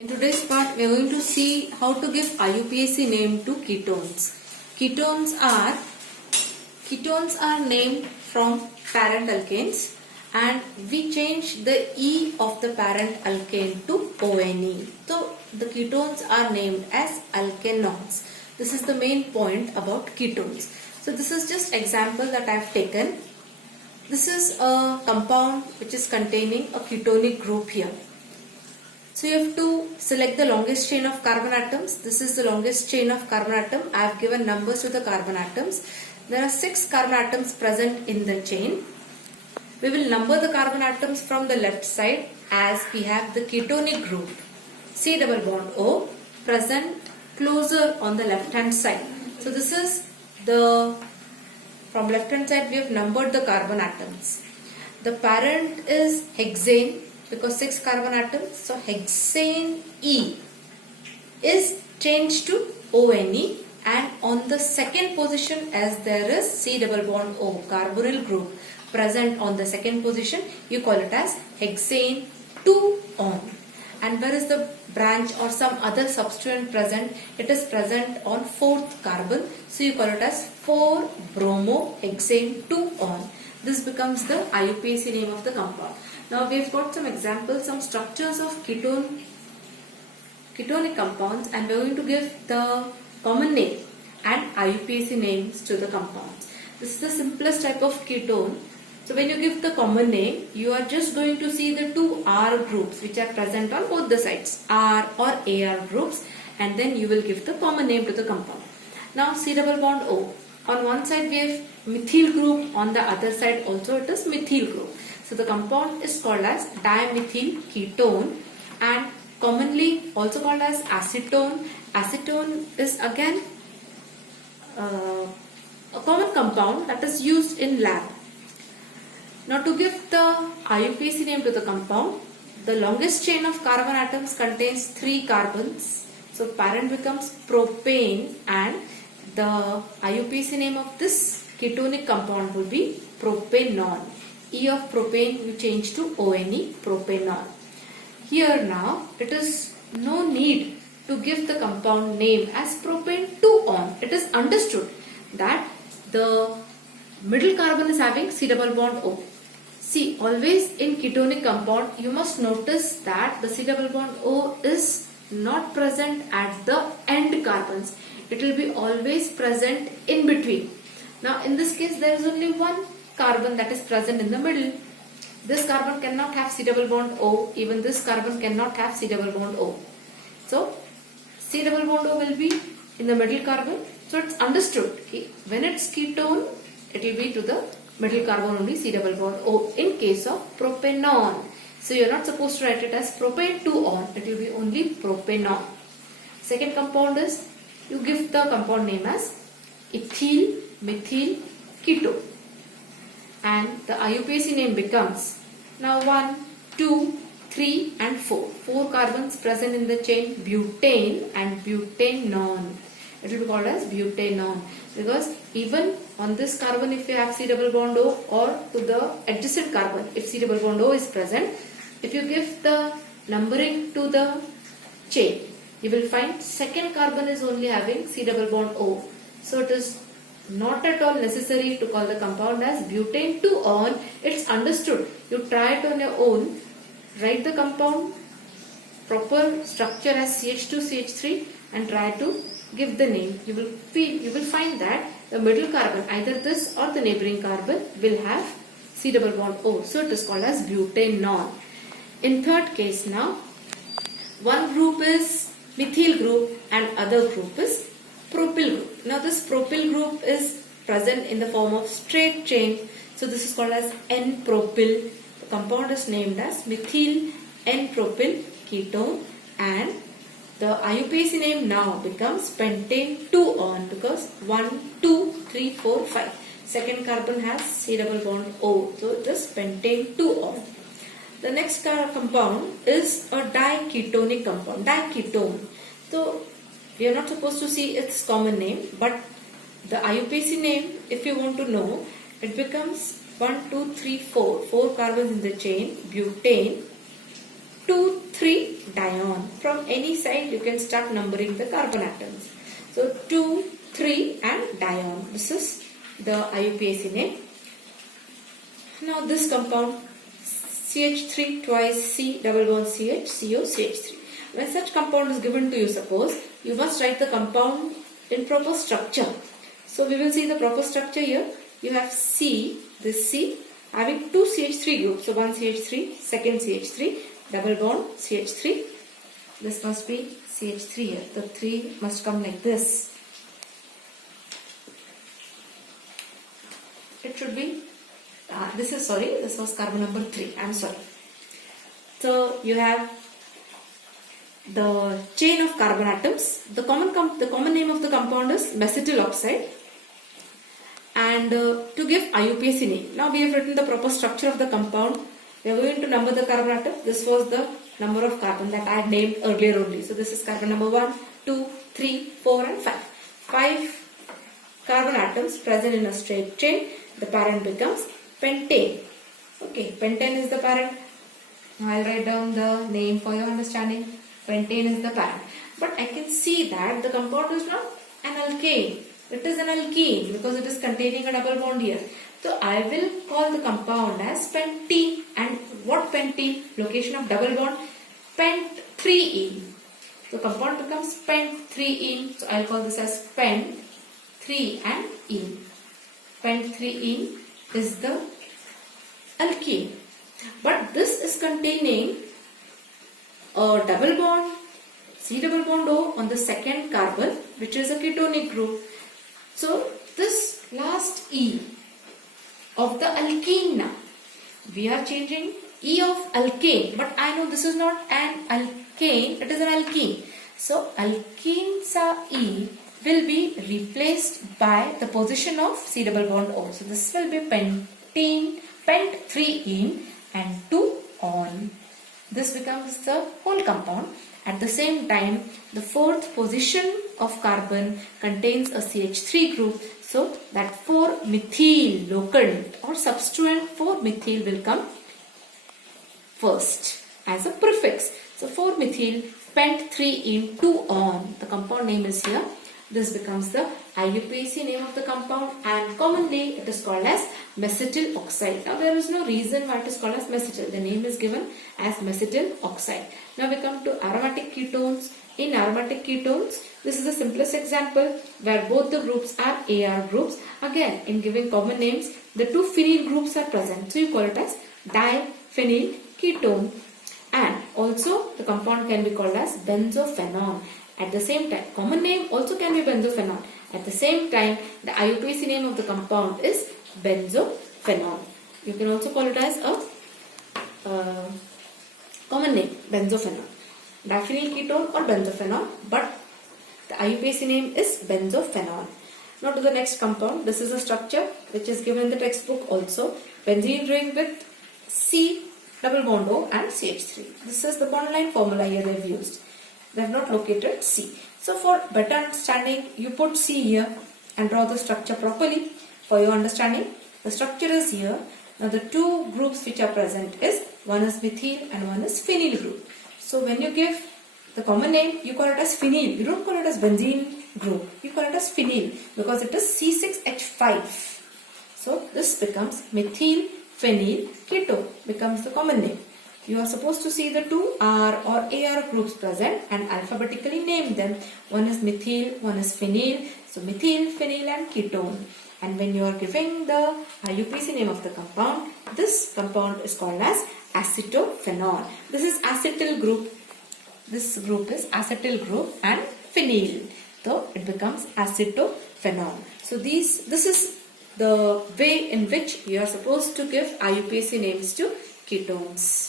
In today's part, we are going to see how to give IUPAC name to ketones. Ketones are named from parent alkanes, and we change the E of the parent alkane to ONE. So the ketones are named as alkanones. This is the main point about ketones. So this is just example that I have taken. This is a compound which is containing a ketonic group here. So you have to select the longest chain of carbon atoms. This is the longest chain of carbon atom. I have given numbers to the carbon atoms. There are 6 carbon atoms present in the chain. We will number the carbon atoms from the left side as we have the ketonic group C double bond O present closer on the left hand side. So this is from left hand side we have numbered the carbon atoms. The parent is hexane, because 6 carbon atoms, so hexane E is changed to ONE, and on the second position as there is C double bond O carbonyl group present on the second position, you call it as hexane 2 on. And where is the branch or some other substituent present? It is present on 4th carbon, so you call it as 4-bromohexane 2 on. This becomes the IUPAC name of the compound. Now we have got some examples, some structures of ketonic compounds, and we are going to give the common name and IUPAC names to the compounds. This is the simplest type of ketone. So when you give the common name, you are just going to see the 2 R groups which are present on both the sides, R or AR groups, and then you will give the common name to the compound. Now C double bond O. On one side we have methyl group, on the other side also it is methyl group. So the compound is called as dimethyl ketone and commonly also called as acetone. Acetone is again a common compound that is used in lab. Now to give the IUPAC name to the compound, the longest chain of carbon atoms contains 3 carbons. So parent becomes propane, and the IUPAC name of this ketonic compound will be propanone. E of propane you change to ONE, propanone. Here now it is no need to give the compound name as propane 2 on. It is understood that the middle carbon is having C double bond O. See, always in ketonic compound you must notice that the C double bond O is not present at the end carbons. It will be always present in between. Now in this case there is only one carbon that is present in the middle. This carbon cannot have C double bond O, even this carbon cannot have C double bond O. So C double bond O will be in the middle carbon. So it's understood, when it's ketone, it will be to the middle carbon only, C double bond O, in case of propanone. So you are not supposed to write it as propane 2 on, it will be only propanone. Second compound is, you give the compound name as ethyl methyl ketone, and the IUPAC name becomes now 1, 2, 3 and 4. 4 carbons present in the chain butane and butanone. It will be called as butanone because even on this carbon if you have C double bond O, or to the adjacent carbon if C double bond O is present, if you give the numbering to the chain, you will find second carbon is only having C double bond O. So it is not at all necessary to call the compound as butane 2 on. It's understood. You try it on your own. Write the compound proper structure as CH2CH3 and try to give the name. You will find that the middle carbon, either this or the neighboring carbon, will have C double bond O. So it is called as butanone. In third case now, one group is methyl group and other group is propyl group. Now this propyl group is present in the form of straight chain. So this is called as N-propyl. The compound is named as methyl N-propyl ketone, and the IUPAC name now becomes pentane 2 on because 1, 2, 3, 4, 5. Second carbon has C double bond O. So it is pentane 2 on. The next compound is a diketonic compound, diketone. So we are not supposed to see its common name, but the IUPAC name, if you want to know, it becomes 1, 2, 3, 4. 4 carbons in the chain, butane, 2, 3 dione. From any side you can start numbering the carbon atoms. So 2, 3 and dione. This is the IUPAC name. Now this compound CH3 twice C double bond CH CO CH3. When such compound is given to you, suppose, you must write the compound in proper structure. So we will see the proper structure here. You have C, this C having two CH3 groups. So one CH3, second CH3, double bond CH3. This must be CH3 here. The 3 must come like this. It should be, this was carbon number 3. I'm sorry. So you have the chain of carbon atoms. The common name of the compound is mesetyl oxide. And to give IUPAC name, now we have written the proper structure of the compound. We are going to number the carbon atom. This was the number of carbon that I had named earlier only. So this is carbon number 1, 2, 3, 4 and 5. 5 carbon atoms present in a straight chain. The parent becomes pentane. Okay, pentane is the parent. Now I'll write down the name for your understanding. Pentane is the parent. But I can see that the compound is not an alkane. It is an alkene because it is containing a double bond here. So I will call the compound as pentene. And what pentene? Location of double bond, pent3ene. So compound becomes pent3ene. So I'll call this as pent3 and ene. Pent3ene is the alkene. But this is containing a double bond, C double bond O on the second carbon, which is a ketonic group. So this last E of the alkene now, we are changing E of alkane, but I know this is not an alkane, it is an alkene. So alkenes E will be replaced by the position of C double bond O. So this will be pentene, pent3ene and 2 on. This becomes the whole compound. At the same time, the fourth position of carbon contains a CH3 group. So that 4-methyl locant or substituent 4-methyl will come first as a prefix. So 4-methyl pent3ene 2 on. The compound name is here. This becomes the IUPAC name of the compound, and commonly it is called as mesetyl oxide. Now there is no reason why it is called as mesetyl. The name is given as mesetyl oxide. Now we come to aromatic ketones. In aromatic ketones, this is the simplest example where both the groups are AR groups. Again, in giving common names, the two phenyl groups are present. So you call it as diphenyl ketone. And also the compound can be called as benzophenone. At the same time, common name also can be benzophenone. At the same time, the IUPAC name of the compound is benzophenone. You can also call it as a common name, benzophenone. Diphenyl ketone or benzophenone, but the IUPAC name is benzophenone. Now to the next compound. This is a structure which is given in the textbook also. Benzene ring with C double bond O and CH3. This is the bond line formula here they have used. They have not located C. So for better understanding, you put C here and draw the structure properly. For your understanding, the structure is here. Now the two groups which are present is one is methyl and one is phenyl group. So when you give the common name, you call it as phenyl. You don't call it as benzene group. You call it as phenyl because it is C6H5. So this becomes methyl phenyl ketone, becomes the common name. You are supposed to see the two R or AR groups present and alphabetically name them. One is methyl, one is phenyl. So methyl, phenyl and ketone. And when you are giving the IUPAC name of the compound, this compound is called as acetophenone. This is acetyl group. This group is acetyl group and phenyl. So it becomes acetophenone. So this is the way in which you are supposed to give IUPAC names to ketones.